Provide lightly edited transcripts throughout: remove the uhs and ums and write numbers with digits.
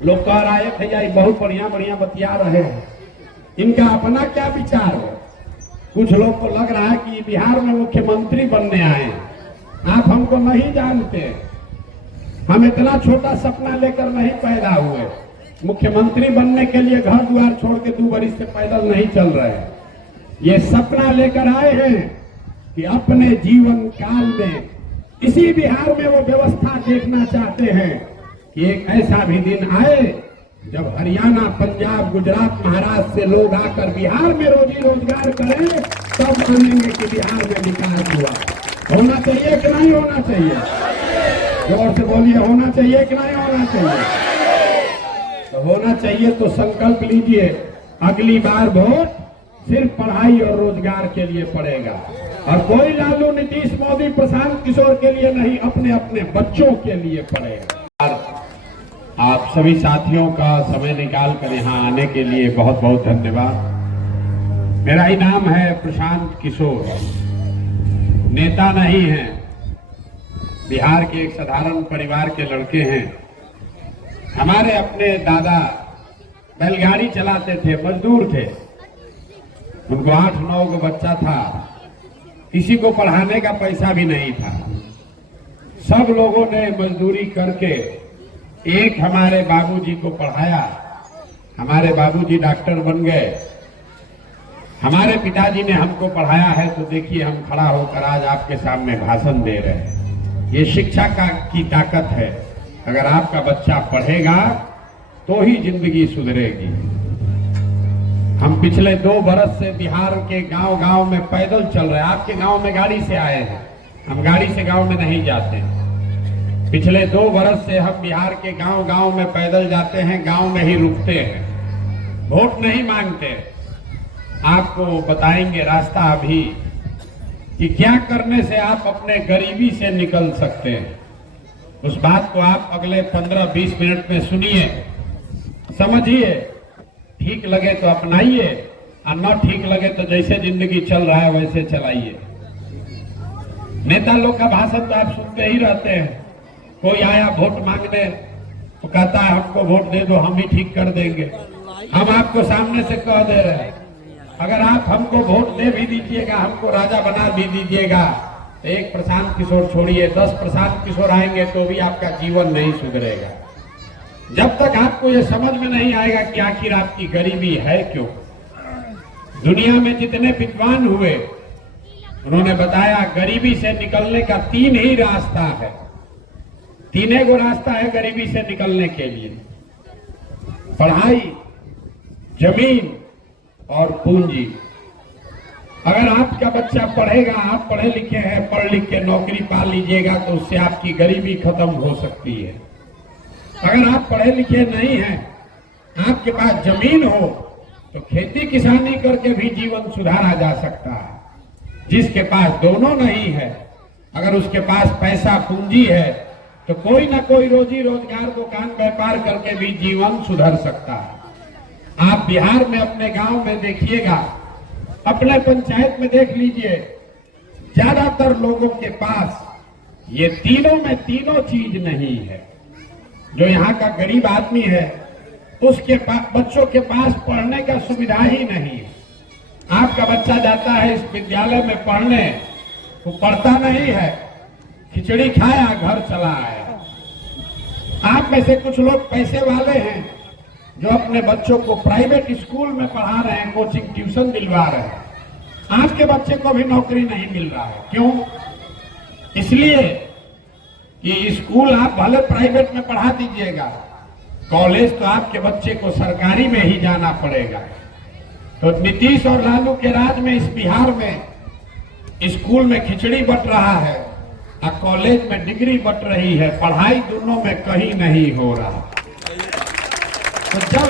लोग कह रहा है भैया ये बहुत बढ़िया बढ़िया बतिया रहे हैं, इनका अपना क्या विचार है। कुछ लोग को लग रहा है कि बिहार में मुख्यमंत्री बनने आए हैं। आप हमको नहीं जानते, हम इतना छोटा सपना लेकर नहीं पैदा हुए। मुख्यमंत्री बनने के लिए घर द्वार छोड़ के 2 बरस से पैदल नहीं चल रहे हैं। ये सपना लेकर आए हैं कि अपने जीवन काल में इसी बिहार में वो व्यवस्था देखना चाहते हैं कि एक ऐसा भी दिन आए जब हरियाणा, पंजाब, गुजरात, महाराष्ट्र से लोग आकर बिहार में रोजी रोजगार करें, तब मानेंगे कि बिहार में विकास हुआ। होना चाहिए कि नहीं होना चाहिए? जोर से बोलिए, होना चाहिए कि नहीं होना चाहिए? तो होना चाहिए तो संकल्प लीजिए, अगली बार वोट सिर्फ पढ़ाई और रोजगार के लिए पड़ेगा, और कोई लालू, नीतीश, मोदी, प्रशांत किशोर के लिए नहीं, अपने अपने बच्चों के लिए पड़ेगा। आप सभी साथियों का समय निकाल कर यहाँ आने के लिए बहुत बहुत धन्यवाद। मेरा ही नाम है प्रशांत किशोर, नेता नहीं है, बिहार के एक साधारण परिवार के लड़के हैं। हमारे अपने दादा बैलगाड़ी चलाते थे, मजदूर थे, उनको 8-9 को बच्चा था, किसी को पढ़ाने का पैसा भी नहीं था। सब लोगों ने मजदूरी करके एक हमारे बाबूजी को पढ़ाया। हमारे बाबूजी डॉक्टर बन गए। हमारे पिताजी ने हमको पढ़ाया है, तो देखिए हम खड़ा होकर आज आपके सामने भाषण दे रहे हैं। ये शिक्षा की ताकत है। अगर आपका बच्चा पढ़ेगा तो ही जिंदगी सुधरेगी। हम पिछले 2 बरस से बिहार के गांव-गांव में पैदल चल रहे हैं। आपके गांव में गाड़ी से आए हैं, हम गाड़ी से गांव में नहीं जाते। पिछले 2 बरस से हम बिहार के गांव-गांव में पैदल जाते हैं, गांव में ही रुकते हैं, वोट नहीं मांगते। आपको बताएंगे रास्ता अभी कि क्या करने से आप अपने गरीबी से निकल सकते हैं। उस बात को आप अगले 15-20 मिनट में सुनिए, समझिए, ठीक लगे तो अपनाइए, और न ठीक लगे तो जैसे जिंदगी चल रहा है वैसे चलाइए। नेता लोग का भाषण तो आप सुनते ही रहते हैं। कोई आया वोट मांगने तो कहता है हमको वोट दे दो, हम ही ठीक कर देंगे। हम आपको सामने से कह दे रहे हैं, अगर आप हमको वोट दे भी दीजिएगा, हमको राजा बना भी दीजिएगा, तो एक प्रशांत किशोर छोड़िए, 10 प्रशांत किशोर आएंगे तो भी आपका जीवन नहीं सुधरेगा। जब तक आपको ये समझ में नहीं आएगा कि आखिर आपकी गरीबी है क्यों। दुनिया में जितने विद्वान हुए उन्होंने बताया गरीबी से निकलने का 3 ही रास्ता है। 3 गो रास्ता है गरीबी से निकलने के लिए, पढ़ाई, जमीन और पूंजी। अगर आपका बच्चा पढ़ेगा, आप पढ़े लिखे हैं, पढ़ लिख के नौकरी पा लीजिएगा तो उससे आपकी गरीबी खत्म हो सकती है। अगर आप पढ़े लिखे नहीं हैं, आपके पास जमीन हो, तो खेती किसानी करके भी जीवन सुधारा जा सकता है। जिसके पास दोनों नहीं है, अगर उसके पास पैसा पूंजी है, तो कोई ना कोई रोजी रोजगार, दुकान, व्यापार करके भी जीवन सुधर सकता है। आप बिहार में अपने गांव में देखिएगा, अपने पंचायत में देख लीजिए, ज्यादातर लोगों के पास ये तीनों चीज नहीं है। जो यहाँ का गरीब आदमी है उसके बच्चों के पास पढ़ने का सुविधा ही नहीं है। आपका बच्चा जाता है इस विद्यालय में पढ़ने, वो पढ़ता नहीं है, खिचड़ी खाया घर चला आया। आप में से कुछ लोग पैसे वाले हैं जो अपने बच्चों को प्राइवेट स्कूल में पढ़ा रहे हैं, कोचिंग ट्यूशन दिलवा रहे हैं। आपके बच्चे को भी नौकरी नहीं मिल रहा है। क्यों? इसलिए कि स्कूल आप भले प्राइवेट में पढ़ा दीजिएगा, कॉलेज तो आपके बच्चे को सरकारी में ही जाना पड़ेगा। तो नीतीश और लालू के राज में इस बिहार में स्कूल में खिचड़ी बट रहा है और कॉलेज में डिग्री बट रही है, पढ़ाई दोनों में कहीं नहीं हो रहा। तो जब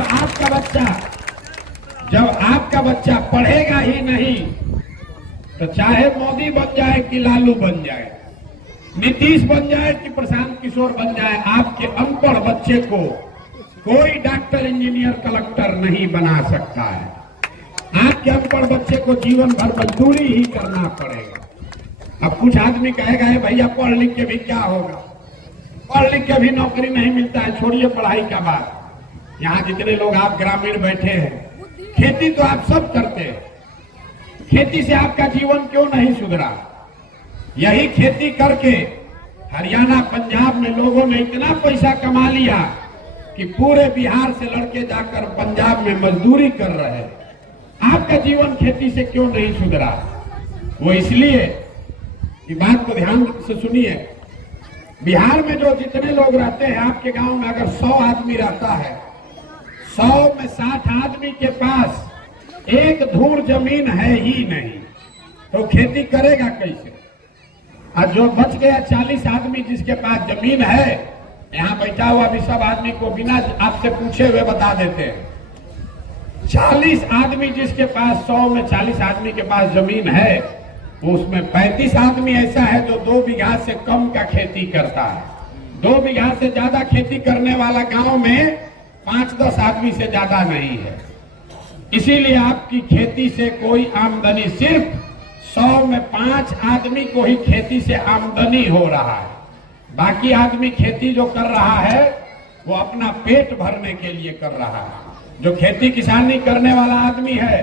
आपका बच्चा पढ़ेगा ही नहीं, तो चाहे मोदी बन जाए कि लालू बन जाए, नीतीश बन जाए कि प्रशांत किशोर बन जाए, आपके अनपढ़ बच्चे को कोई डॉक्टर, इंजीनियर, कलेक्टर नहीं बना सकता है। आपके अनपढ़ बच्चे को जीवन भर मजदूरी ही करना पड़ेगा। अब कुछ आदमी कहेगा है भैया पढ़ लिख के भी क्या होगा, पढ़ लिख के भी नौकरी नहीं मिलता है, छोड़िए पढ़ाई का बात। यहाँ जितने लोग आप ग्रामीण बैठे हैं, खेती तो आप सब करते हैं, खेती से आपका जीवन क्यों नहीं सुधरा? यही खेती करके हरियाणा पंजाब में लोगों ने इतना पैसा कमा लिया कि पूरे बिहार से लड़के जाकर पंजाब में मजदूरी कर रहे हैं। आपका जीवन खेती से क्यों नहीं सुधरा? वो इसलिए कि बात को ध्यान से सुनिए, बिहार में जो जितने लोग रहते हैं, आपके गांव में अगर 100 आदमी रहता है, 100 में 60 आदमी के पास एक धूर जमीन है ही नहीं, तो खेती करेगा कैसे? और जो बच गया 40 आदमी जिसके पास जमीन है, यहाँ बैठा हुआ भी सब आदमी को बिना आपसे पूछे हुए बता देते हैं, 40 आदमी जिसके पास 100 में 40 आदमी के पास जमीन है, उसमें 35 आदमी ऐसा है जो 2 बीघा से कम का खेती करता है। 2 बीघा से ज्यादा खेती करने वाला गांव में 5-10 आदमी से ज्यादा नहीं है। इसीलिए आपकी खेती से कोई आमदनी, सिर्फ 100 में 5 आदमी को ही खेती से आमदनी हो रहा है। बाकी आदमी खेती जो कर रहा है वो अपना पेट भरने के लिए कर रहा है। जो खेती किसानी करने वाला आदमी है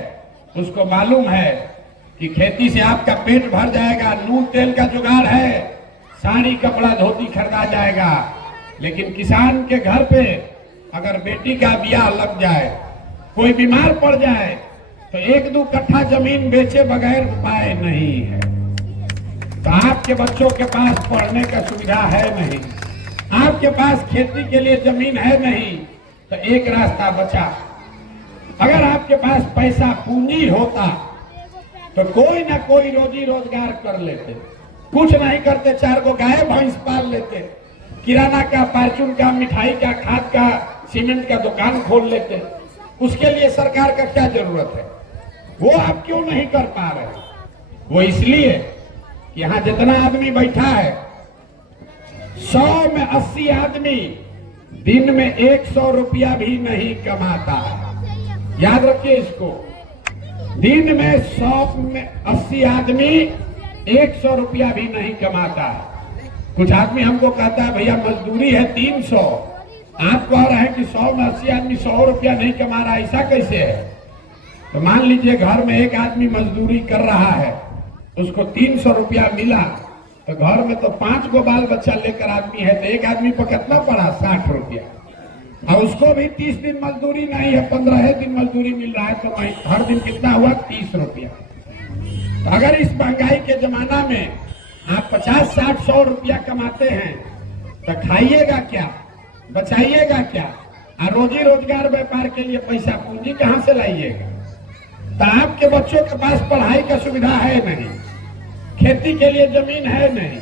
उसको मालूम है कि खेती से आपका पेट भर जाएगा, नून तेल का जुगाड़ है, साड़ी कपड़ा धोती खरीदा जाएगा। लेकिन किसान के घर पे अगर बेटी का ब्याह लग जाए, कोई बीमार पड़ जाए, तो 1-2 कट्ठा जमीन बेचे बगैर उपाय नहीं है। तो आपके बच्चों के पास पढ़ने का सुविधा है नहीं, आपके पास खेती के लिए जमीन है नहीं, तो एक रास्ता बचा। अगर आपके पास पैसा पूंजी होता तो कोई ना कोई रोजी रोजगार कर लेते। कुछ नहीं करते, 4 गो गाय भैंस पाल लेते, किराना का, फार्चून का, मिठाई का, खाद का, सीमेंट का दुकान खोल लेते। उसके लिए सरकार का क्या जरूरत है? वो आप क्यों नहीं कर पा रहे? वो इसलिए कि यहाँ जितना आदमी बैठा है, 100 में 80 आदमी दिन में 100 रुपया भी नहीं कमाता है। याद रखिए इसको, दिन में 100 में 80 आदमी 100 रुपया भी नहीं कमाता है। कुछ आदमी हमको कहता है भैया मजदूरी है 300, आप कह रहे हैं कि 100 में 80 आदमी 100 रुपया नहीं कमा रहा, ऐसा कैसे है? तो मान लीजिए घर में एक आदमी मजदूरी कर रहा है, उसको 300 रुपया मिला, तो घर में तो 5 गो बाल बच्चा लेकर आदमी है, तो एक आदमी पर कितना पड़ा? 60 रुपया। और उसको भी 30 दिन मजदूरी नहीं है, 15 दिन मजदूरी मिल रहा है, तो हर दिन कितना हुआ? 30 रुपया। तो अगर इस महंगाई के जमाना में आप 50, 60, 100 रुपया कमाते हैं, तो खाइएगा क्या, बचाइएगा क्या? और रोजी रोजगार व्यापार के लिए पैसा पूंजी कहाँ से लाइएगा? तो आपके बच्चों के पास पढ़ाई का सुविधा है नहीं, खेती के लिए जमीन है नहीं,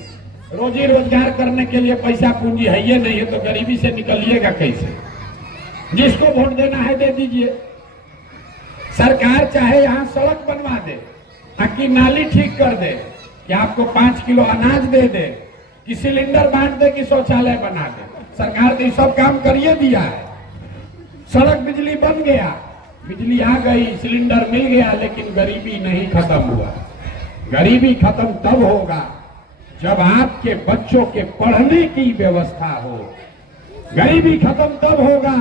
रोजी रोजगार करने के लिए पैसा पूंजी है ये नहीं है, तो गरीबी से निकलिएगा कैसे? जिसको वोट देना है दे दीजिए। सरकार चाहे यहाँ सड़क बनवा दे, ताकि नाली ठीक कर दे, कि आपको 5 किलो अनाज दे दे, कि सिलेंडर बांट दे, कि शौचालय बना दे। सरकार ने सब काम करिए दिया है। सड़क, बिजली बन गया, बिजली आ गई, सिलेंडर मिल गया, लेकिन गरीबी नहीं खत्म हुआ। गरीबी खत्म तब होगा जब आपके बच्चों के पढ़ने की व्यवस्था हो। गरीबी खत्म तब होगा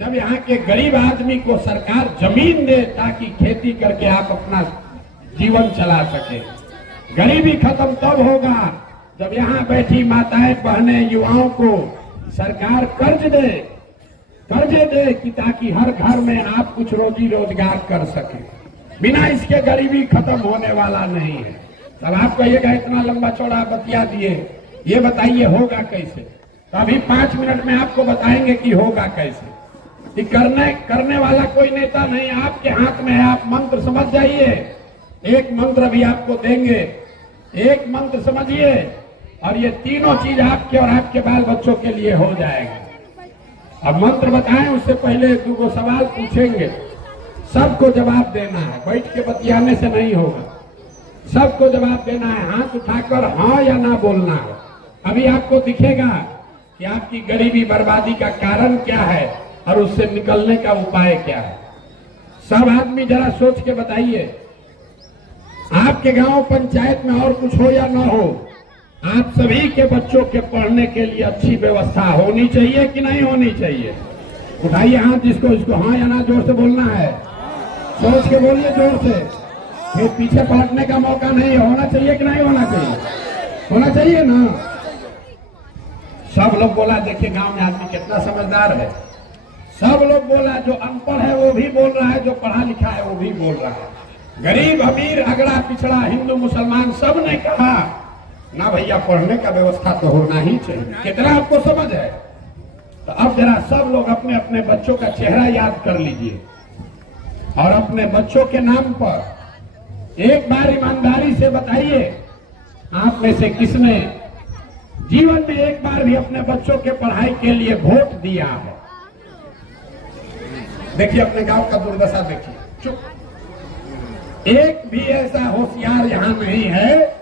जब यहाँ के गरीब आदमी को सरकार जमीन दे, ताकि खेती करके आप अपना जीवन चला सके। गरीबी खत्म तब होगा जब यहाँ बैठी माताएं, बहनें, युवाओं को सरकार कर्जे दे कि ताकि हर घर में आप कुछ रोजी रोजगार कर सके। बिना इसके गरीबी खत्म होने वाला नहीं है। तब आप कहिएगा इतना लंबा चौड़ा बतिया दिए, ये बताइए होगा कैसे? तो अभी 5 मिनट में आपको बताएंगे कि होगा कैसे। कि करने वाला कोई नेता नहीं, आपके हाथ में है। आप मंत्र समझ जाइए, एक मंत्र अभी आपको देंगे, एक मंत्र समझिए, और ये तीनों चीज आपके और आपके बाल बच्चों के लिए हो जाएगा। अब मंत्र बताएं उससे पहले 2 सवाल पूछेंगे, सबको जवाब देना है, बैठ के बतियाने से नहीं होगा। सबको जवाब देना है, हाथ उठाकर हाँ या ना बोलना है। अभी आपको दिखेगा कि आपकी गरीबी बर्बादी का कारण क्या है और उससे निकलने का उपाय क्या है। सब आदमी जरा सोच के बताइए, आपके गांव पंचायत में और कुछ हो या ना हो, आप सभी के बच्चों के पढ़ने के लिए अच्छी व्यवस्था होनी चाहिए कि नहीं होनी चाहिए? उठाइए हाथ जिसको इसको हाँ या ना जोर से बोलना है, सोच के बोलिए जोर से, फिर पीछे पलटने का मौका नहीं। होना चाहिए कि नहीं होना चाहिए? होना चाहिए ना। सब लोग बोला, देखिए गांव में आदमी कितना समझदार है। सब लोग बोला, जो अनपढ़ है वो भी बोल रहा है, जो पढ़ा लिखा है वो भी बोल रहा है, गरीब अमीर अगड़ा पिछड़ा हिंदू मुसलमान सब ने कहा ना भैया पढ़ने का व्यवस्था तो होना ही चाहिए। कितना आपको समझ है? तो अब जरा सब लोग अपने अपने बच्चों का चेहरा याद कर लीजिए और अपने बच्चों के नाम पर एक बार ईमानदारी से बताइए, आप में से किसने जीवन में एक बार भी अपने बच्चों के पढ़ाई के लिए वोट दिया है? देखिए अपने गांव का दुर्दशा देखिए, चुप। एक भी ऐसा होशियार यहां नहीं है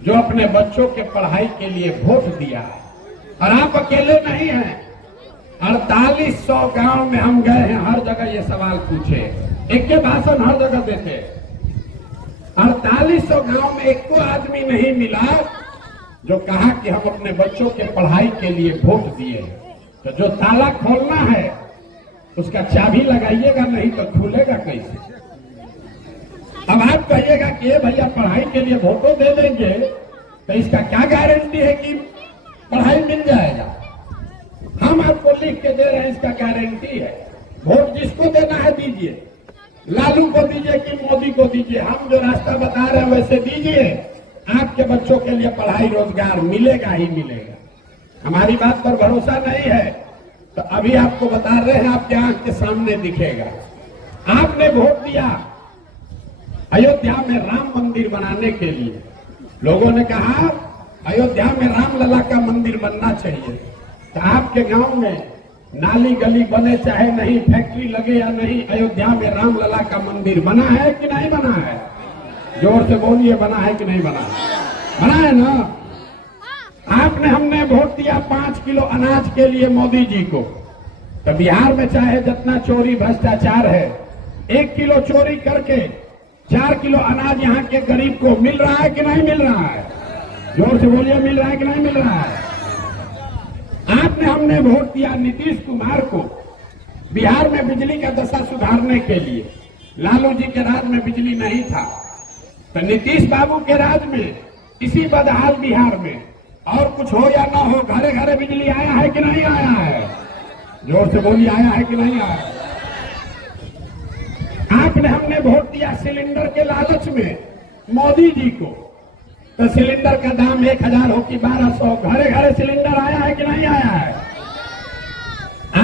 जो अपने बच्चों के पढ़ाई के लिए वोट दिया है। और आप अकेले नहीं हैं, 4800 गांव में हम गए हैं, हर जगह ये सवाल पूछे, एक के भाषण हर जगह देते। 4800 गांव में एक को आदमी नहीं मिला जो कहा कि हम अपने बच्चों के पढ़ाई के लिए वोट दिए। तो जो ताला खोलना है उसका चाबी लगाइएगा, नहीं तो खुलेगा कैसे? अब आप कहिएगा कि ये भैया पढ़ाई के लिए वोटों दे देंगे तो इसका क्या गारंटी है कि पढ़ाई मिल जाएगा? हम आपको लिख के दे रहे हैं, इसका गारंटी है। वोट जिसको देना है दीजिए, लालू को दीजिए कि मोदी को दीजिए, हम जो रास्ता बता रहे हैं वैसे दीजिए, आपके बच्चों के लिए पढ़ाई रोजगार मिलेगा ही मिलेगा। हमारी बात पर भरोसा नहीं है तो अभी आपको बता रहे हैं, आपके आंख के सामने दिखेगा। आपने वोट दिया अयोध्या में राम मंदिर बनाने के लिए, लोगों ने कहा अयोध्या में राम लला का मंदिर बनना चाहिए। तो आपके गांव में नाली गली बने चाहे नहीं, फैक्ट्री लगे या नहीं, अयोध्या में राम लला का मंदिर बना है कि नहीं बना है? जोर से बोलिए, बना है कि नहीं बना? बना है ना। आपने हमने वोट दिया 5 किलो अनाज के लिए मोदी जी को। तो बिहार में चाहे जितना चोरी भ्रष्टाचार है, 1 किलो चोरी करके 4 किलो अनाज यहाँ के गरीब को मिल रहा है कि नहीं मिल रहा है? जोर से बोलिए, मिल रहा है कि नहीं मिल रहा है? आपने हमने वोट दिया नीतीश कुमार को बिहार में बिजली का दशा सुधारने के लिए। लालू जी के राज में बिजली नहीं था, तो नीतीश बाबू के राज में इसी बदहाल बिहार में और कुछ हो या ना हो, घरे घरे बिजली आया है कि नहीं आया है? जोर से बोलिए, आया है कि नहीं आया? आपने हमने वोट दिया सिलेंडर के लालच में मोदी जी को। तो सिलेंडर का दाम 1000 हो कि 1200, घरे घरे सिलेंडर आया है कि नहीं आया है?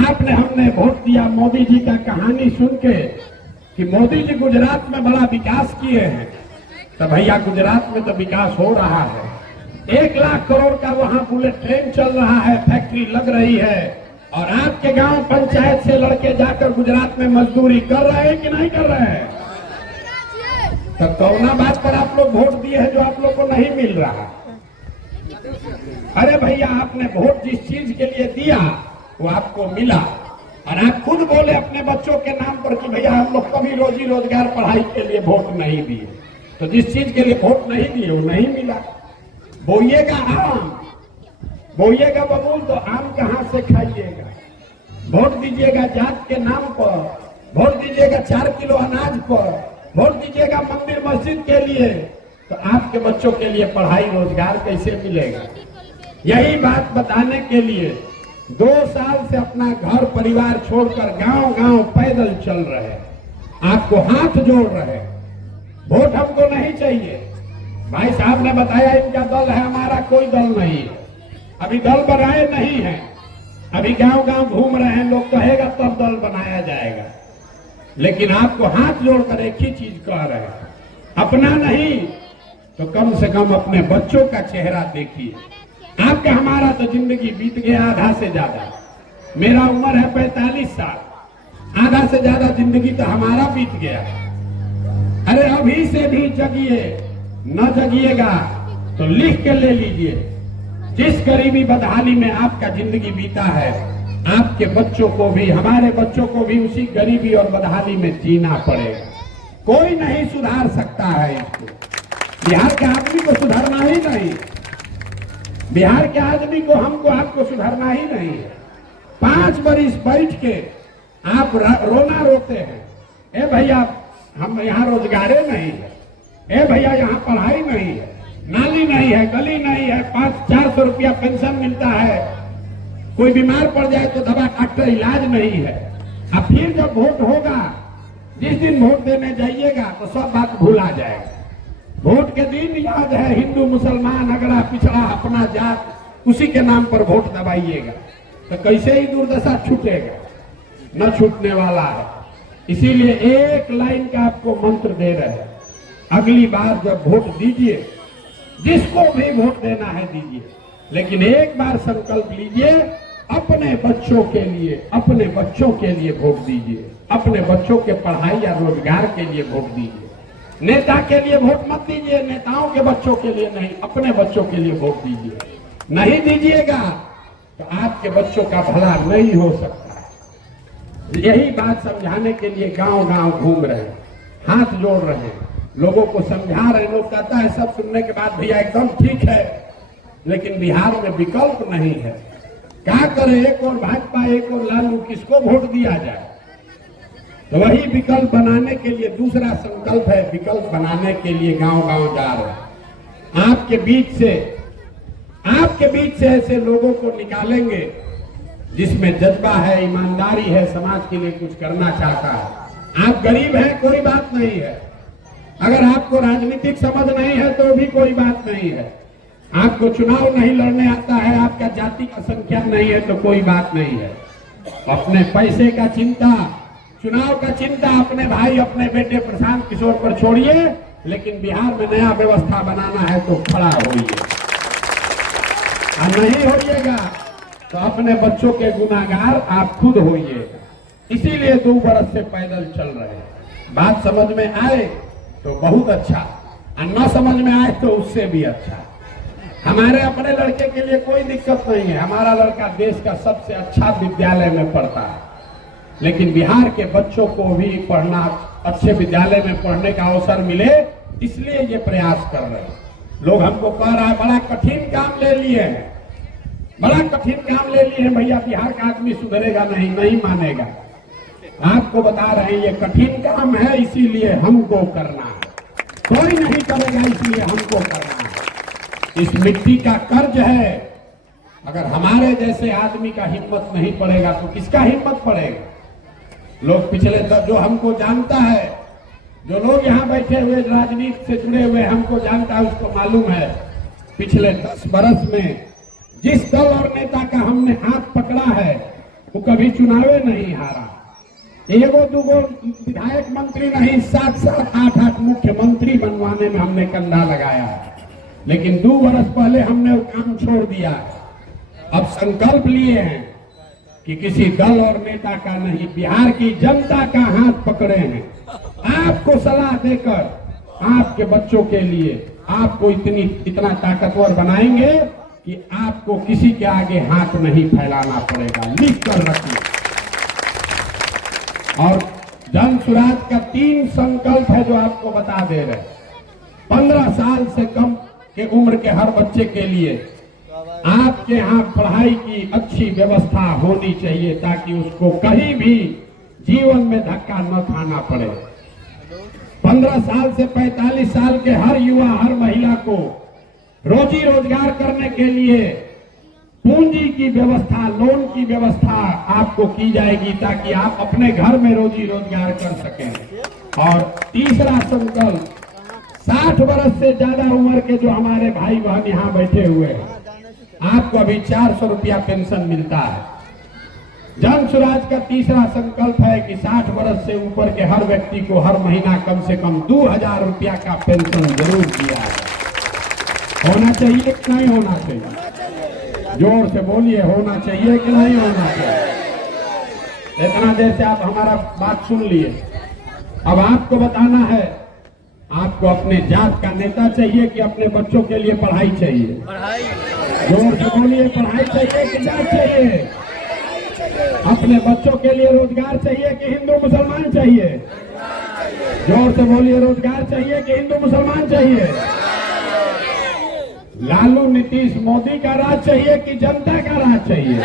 आपने हमने वोट दिया मोदी जी का कहानी सुन के कि मोदी जी गुजरात में बड़ा विकास किए हैं। तो भैया गुजरात में तो विकास हो रहा है, 1 लाख करोड़ का वहां बुलेट ट्रेन चल रहा है, फैक्ट्री लग रही है, और आपके गांव पंचायत से लड़के जाकर गुजरात में मजदूरी कर रहे हैं कि नहीं कर रहे हैं? तो कौना बात पर आप लोग वोट दिए हैं जो आप लोग को नहीं मिल रहा? अरे भैया आपने वोट जिस चीज के लिए दिया वो आपको मिला, और आप खुद बोले अपने बच्चों के नाम पर कि भैया हम लोग कभी रोजी रोजगार पढ़ाई के लिए वोट नहीं दिए। तो जिस चीज के लिए वोट नहीं दिए वो नहीं मिला। बोइएगा आम, बोइएगा बबूल, तो आम कहां से खाइएगा? वोट दीजिएगा जात के नाम पर, वोट दीजिएगा 4 किलो अनाज पर, वोट दीजिएगा मंदिर मस्जिद के लिए, तो आपके बच्चों के लिए पढ़ाई रोजगार कैसे मिलेगा? यही बात बताने के लिए 2 साल से अपना घर परिवार छोड़कर गांव गांव पैदल चल रहे, आपको हाथ जोड़ रहे। वोट हमको नहीं चाहिए। भाई साहब ने बताया इनका दल है, हमारा कोई दल नहीं है, अभी दल बनाए नहीं है, अभी गांव गांव घूम रहे हैं, लोग कहेगा तब दल बनाया जाएगा। लेकिन आपको हाथ जोड़कर एक ही चीज कह रहे हैं, अपना नहीं तो कम से कम अपने बच्चों का चेहरा देखिए। आपका हमारा तो जिंदगी बीत गया आधा से ज्यादा, मेरा उम्र है 45 साल, आधा से ज्यादा जिंदगी तो हमारा बीत गया। अरे अभी से भी जगिए, न जगिएगा तो लिख के ले लीजिए, जिस गरीबी बदहाली में आपका जिंदगी बीता है, आपके बच्चों को भी, हमारे बच्चों को भी उसी गरीबी और बदहाली में जीना पड़ेगा। कोई नहीं सुधार सकता है इसको, बिहार के आदमी को सुधारना ही नहीं, बिहार के आदमी को, हमको, आपको सुधारना ही नहीं है। 5 बरिस बैठ के आप रोना रोते हैं, ए भैया हम यहाँ रोजगारे नहीं है, ए भैया यहाँ पढ़ाई नहीं है, नाली नहीं है, गली नहीं है, 500-400 रुपया पेंशन मिलता है, कोई बीमार पड़ जाए तो दवा डॉक्टर इलाज नहीं है। अब फिर जब वोट होगा, जिस दिन वोट देने जाइएगा तो सब बात भूला जाएगा। वोट के दिन याद है हिंदू मुसलमान अगड़ा पिछड़ा अपना जात, उसी के नाम पर वोट दबाइएगा तो कैसे ही दुर्दशा छूटेगा, न छूटने वाला है। इसीलिए एक लाइन का आपको मंत्र दे रहे हैं, अगली बार जब वोट दीजिए, जिसको भी वोट देना है दीजिए, लेकिन एक बार संकल्प लीजिए, अपने बच्चों के लिए, अपने बच्चों के लिए वोट दीजिए, अपने बच्चों के पढ़ाई या रोजगार के लिए वोट दीजिए। नेता के लिए वोट मत दीजिए, नेताओं के बच्चों के लिए नहीं, अपने बच्चों के लिए वोट दीजिए। नहीं दीजिएगा तो आपके बच्चों का भला नहीं हो सकता। यही बात समझाने के लिए गांव गांव घूम रहे हैं, हाथ जोड़ रहे हैं, लोगों को समझा रहे हैं। लोग कहता है सब सुनने के बाद भैया एकदम ठीक है, लेकिन बिहार में विकल्प नहीं है, क्या करे, एक और भाजपा एक और लालू, किसको वोट दिया जाए। तो वही विकल्प बनाने के लिए दूसरा संकल्प है, विकल्प बनाने के लिए गांव गांव जा रहे हैं। आपके बीच से ऐसे लोगों को निकालेंगे जिसमें जज्बा है, ईमानदारी है, समाज के लिए कुछ करना चाहता है। आप गरीब हैं कोई बात नहीं है, अगर आपको राजनीतिक समझ नहीं है तो भी कोई बात नहीं है, आपको चुनाव नहीं लड़ने आता है, आपका जाति का संख्या नहीं है तो कोई बात नहीं है। अपने पैसे का चिंता, चुनाव का चिंता अपने भाई, अपने बेटे प्रशांत किशोर पर छोड़िए, लेकिन बिहार में नया व्यवस्था बनाना है तो खड़ा होइए, और नहीं होइएगा तो अपने बच्चों के गुनाहगार आप खुद होइएगा। इसीलिए 2 बरस से पैदल चल रहे हैं। बात समझ में आए तो बहुत अच्छा, और न समझ में आए तो उससे भी अच्छा। हमारे अपने लड़के के लिए कोई दिक्कत नहीं है, हमारा लड़का देश का सबसे अच्छा विद्यालय में पढ़ता है, लेकिन बिहार के बच्चों को भी पढ़ना, अच्छे विद्यालय में पढ़ने का अवसर मिले, इसलिए ये प्रयास कर रहे हैं। लोग हमको कह रहा है बड़ा कठिन काम ले लिए हैं, बड़ा कठिन काम ले लिए हैं भैया, बिहार का आदमी सुधरेगा नहीं, नहीं मानेगा। आपको बता रहे हैं ये कठिन काम है, इसीलिए हमको करना है, कोई नहीं करेगा इसलिए हमको करना है। इस मिट्टी का कर्ज है, अगर हमारे जैसे आदमी का हिम्मत नहीं पड़ेगा तो किसका हिम्मत पड़ेगा। लोग पिछले जो हमको जानता है, जो लोग यहाँ बैठे हुए राजनीति से जुड़े हुए हमको जानता है, उसको मालूम है पिछले 10 बरस में जिस दल और नेता का हमने हाथ पकड़ा है वो कभी चुनावे नहीं हारा। एगो दूगो विधायक मंत्री नहीं, 7-7, 8-8 मुख्यमंत्री बनवाने में हमने कंधा लगाया है, लेकिन 2 बरस पहले हमने वो काम छोड़ दिया। अब संकल्प लिए हैं कि किसी दल और नेता का नहीं, बिहार की जनता का हाथ पकड़े हैं, आपको सलाह देकर आपके बच्चों के लिए आपको इतना ताकतवर बनाएंगे कि आपको किसी के आगे हाथ नहीं फैलाना पड़ेगा। लिख कर रखिए। और जन सुराज का 3 संकल्प है जो आपको बता दे रहे हैं। 15 साल से कम के उम्र के हर बच्चे के लिए आपके यहाँ पढ़ाई की अच्छी व्यवस्था होनी चाहिए, ताकि उसको कहीं भी जीवन में धक्का न खाना पड़े। 15 साल से 45 साल के हर युवा, हर महिला को रोजी रोजगार करने के लिए पूंजी की व्यवस्था, लोन की व्यवस्था आपको की जाएगी, ताकि आप अपने घर में रोजी रोजगार कर सकें। और तीसरा संकल्प, 60 वर्ष से ज्यादा उम्र के जो हमारे भाई बहन यहाँ बैठे हुए हैं, आपको अभी 400 रुपया पेंशन मिलता है। जन सुराज का तीसरा संकल्प है कि 60 वर्ष से ऊपर के हर व्यक्ति को हर महीना कम से कम 2000 रुपया का पेंशन जरूर दिया है। होना चाहिए कि नहीं होना चाहिए? जोर से बोलिए, होना चाहिए कि नहीं होना चाहिए? इतना देर से आप हमारा बात सुन लिए, अब आपको बताना है, आपको अपने जात का नेता चाहिए कि अपने बच्चों के लिए पढ़ाई चाहिए? जोर से बोलिए, पढ़ाई चाहिए कि जात चाहिए? अपने बच्चों के लिए रोजगार चाहिए कि हिंदू मुसलमान चाहिए? जोर से बोलिए, रोजगार चाहिए कि हिंदू मुसलमान चाहिए? लालू नीतीश मोदी का राज चाहिए कि जनता का राज चाहिए?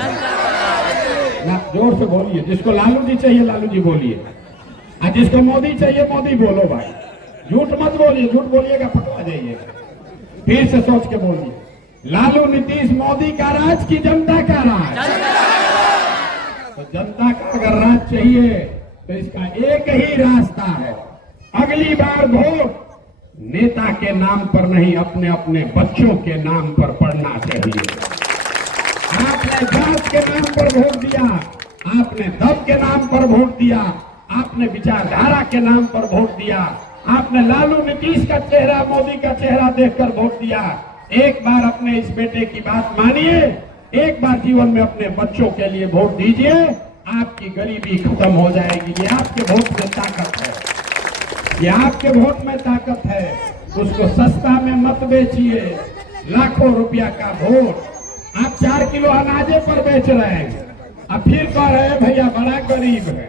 जोर से बोलिए, जिसको लालू जी चाहिए लालू जी बोलिए, और जिसको मोदी चाहिए मोदी बोलो भाई। झूठ मत बोलिए, झूठ बोलिएगा पकड़ा जाइएगा। फिर से सोच के बोलिए, लालू नीतीश मोदी का राज की जनता का राज? तो जनता का अगर राज चाहिए तो इसका एक ही रास्ता है, अगली बार वोट नेता के नाम पर नहीं, अपने अपने बच्चों के नाम पर पड़ना चाहिए। आपने जात के नाम पर वोट दिया, आपने दम के नाम पर वोट दिया, आपने विचारधारा के नाम पर वोट दिया, आपने लालू नीतीश का चेहरा मोदी का चेहरा देखकर वोट दिया। एक बार अपने इस बेटे की बात मानिए, एक बार जीवन में अपने बच्चों के लिए वोट दीजिए, आपकी गरीबी खत्म हो जाएगी। ये आपके वोट में ताकत है, ये आपके वोट में ताकत है। उसको सस्ता में मत बेचिए। लाखों रुपया का वोट आप 4 किलो अनाजे पर बेच रहे हैं, अब फिर कह रहे हैं भैया बड़ा गरीब है।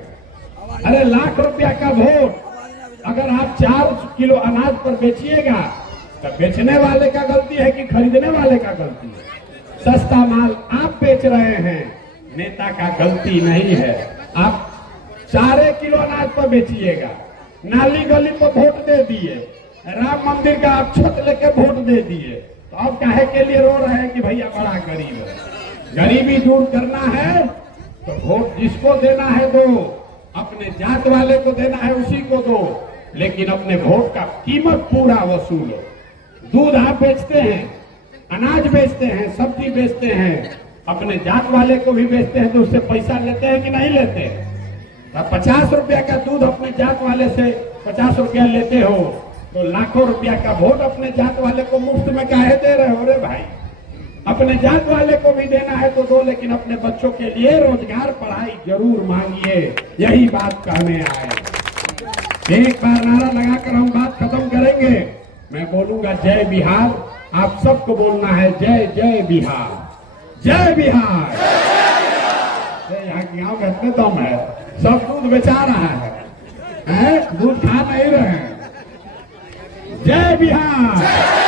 अरे लाख रुपया का वोट अगर आप 4 किलो अनाज पर बेचिएगा तो बेचने वाले का गलती है कि खरीदने वाले का गलती है? सस्ता माल आप बेच रहे हैं, नेता का गलती नहीं है। आप 4 किलो अनाज पर बेचिएगा, नाली गली पर वोट दे दिए, राम मंदिर का आप छत लेके वोट दे दिए, तो अब काहे के लिए रो रहे हैं कि भैया बड़ा गरीब है? गरीबी दूर करना है तो वोट जिसको देना है दो, अपने जात वाले को देना है उसी को दो, लेकिन अपने वोट का कीमत पूरा वसूलो। दूध आप बेचते हैं, अनाज बेचते हैं, सब्जी बेचते हैं, अपने जात वाले को भी बेचते हैं तो उससे पैसा लेते हैं कि नहीं लेते? 50 रुपया का दूध अपने जात वाले से 50 रुपया लेते हो, तो लाखों रुपया का वोट अपने जात वाले को मुफ्त में काहे दे रहे हो रे भाई? अपने जात वाले को भी देना है तो दो, लेकिन अपने बच्चों के लिए रोजगार पढ़ाई जरूर मांगिए। यही बात कहने आए। एक बार नारा लगाकर हम बात खत्म करेंगे। मैं बोलूंगा जय बिहार, आप सबको बोलना है जय जय बिहार, जय बिहार। यहाँ की गाँव में इतने दम है, सब दूध बेचा रहा है? दूध खा नहीं रहे हैं। जय बिहार।